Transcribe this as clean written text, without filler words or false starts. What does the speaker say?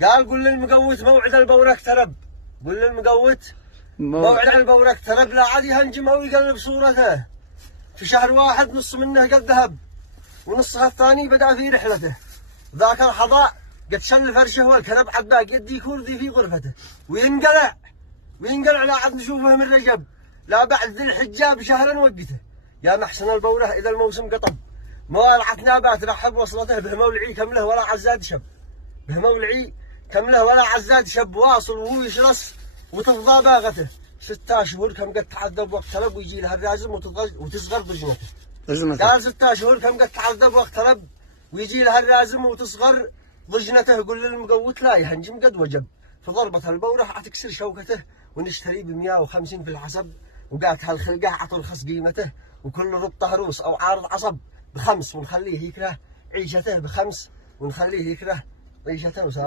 قال قل للمقوت موعد البورة اقترب. قل للمقوت موعد البورة اقترب، لا عاد يهنجم او يقلب صورته. في شهر واحد نص منه قد ذهب ونصها الثاني بدأ في رحلته. ذاك الحظاء قد شل فرشه والكلب عباق يدي كردي في غرفته. وينقلع لا عاد نشوفه من رجب، لا بعد ذي الحجة بشهر نوقته. يا محسن البورة إذا الموسم قطب، موالعة نابات رحب وصلته. به مولعي كمله ولا عزاد شب، به مولعي كمله ولا عزاد شب. واصل وهو يشرس وتفضى باغته. 6 شهور كم قد تعذب واقترب، ويجي لها الرازم وتصغر ضجنته. قال 6 شهور كم قد تعذب واقترب، ويجي لها الرازم وتصغر ضجنته. قل للمقوت لا يهنجم قد وجب، في ضربة البورة حتكسر شوكته. ونشتري ب150 في الحسب، وقات هالخلقه عطرخص قيمته. وكل ربطه روس او عارض عصب ب5، ونخليه يكره عيشته ب5، ونخليه يكره عيشته. وسلام.